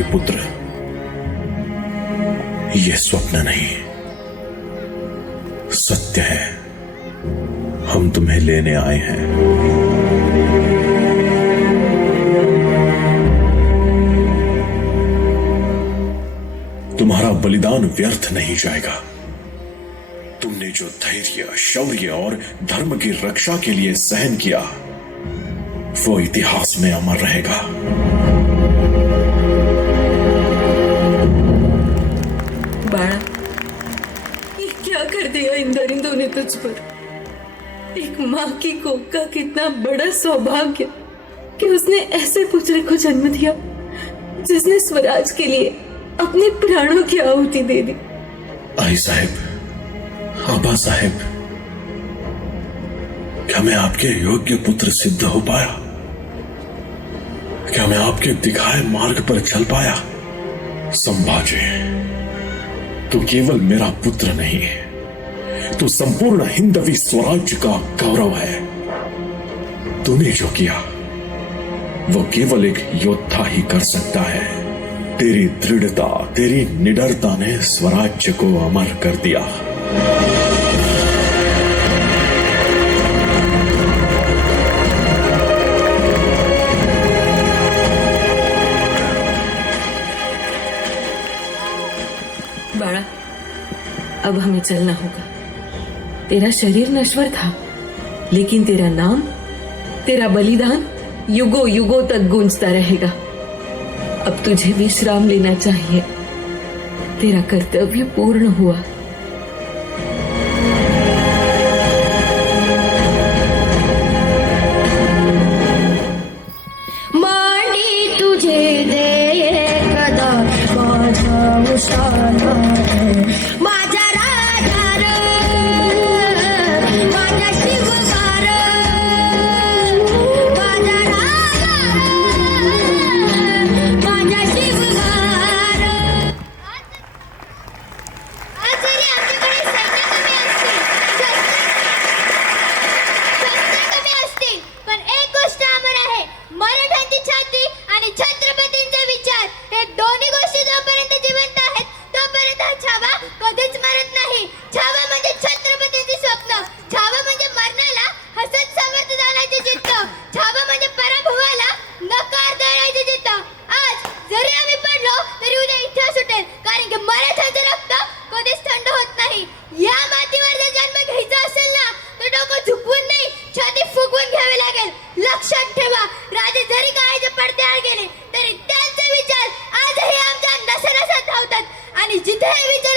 नहीं पुत्र, ये स्वप्न नहीं, सत्य है। हम तुम्हें लेने आए हैं। तुम्हारा बलिदान व्यर्थ नहीं जाएगा। तुमने जो धैर्य, शौर्य और धर्म की रक्षा के लिए सहन किया, वो इतिहास में अमर रहेगा। बाळा, ये क्या कर दिया इन दरिंदों ने तुझ पर। एक माँ की कोख का कितना बड़ा सौभाग्य कि उसने ऐसे पुत्र को जन्म दिया जिसने स्वराज के लिए अपने प्राणों की आहुति दे दी। आई साहब, आबा साहब, क्या मैं आपके योग्य पुत्र सिद्ध हो पाया? क्या मैं आपके दिखाए मार्ग पर चल पाया? संभाजी, तू केवल मेरा पुत्र नहीं है, तू संपूर्ण हिंदवी स्वराज्य का गौरव है। तूने जो किया वो केवल एक योद्धा ही कर सकता है। तेरी दृढ़ता, तेरी निडरता ने स्वराज्य को अमर कर दिया। बाळा, अब हमें चलना होगा। तेरा शरीर नश्वर था, लेकिन तेरा नाम, तेरा बलिदान युगों युगों तक गूंजता रहेगा। अब तुझे विश्राम लेना चाहिए। तेरा कर्तव्य पूर्ण हुआ। मांडी तुझे दे कदा माझा उशाला माझा राजा माझा शिवगार माझा राजा माझा शिवगार। आज जरी आमच्याकडे सैन्य कमी असतील, पण एक गोष्ट अमर आहे, मराठ्यांची छाती आणि छत्रपतींचे विचार। हे दोन्ही गोष्टी जोपर्यंत जिवंत आहेत तोपर्यंत हा छावा कधीच मरत नाही। छावा म्हणजे छत्रपतींची स्वप्न, छावा म्हणजे मरणाला हसत समर्थ झाल्याची जिद्द, छावा म्हणजे पराभवाला नकार देण्याची जिद्द। आज जरी आम्ही पडलो तरी उद्या इतिहास सुटेल, कारण की मराठ्यांचे रक्त कधीच थंड होत नाही। या मातीवर जर जन्म घ्यायचा असेल ना, तर डोकं झुकवून नाही, छाती फुगवून घ्यावे लागेल। लक्षात ठेवा, राजे जरी काळाच्या पडद्याआड गेले तरी त्यांचे विचार आजही आमच्या नसानसात धावतात, आणि जिथे हे विचार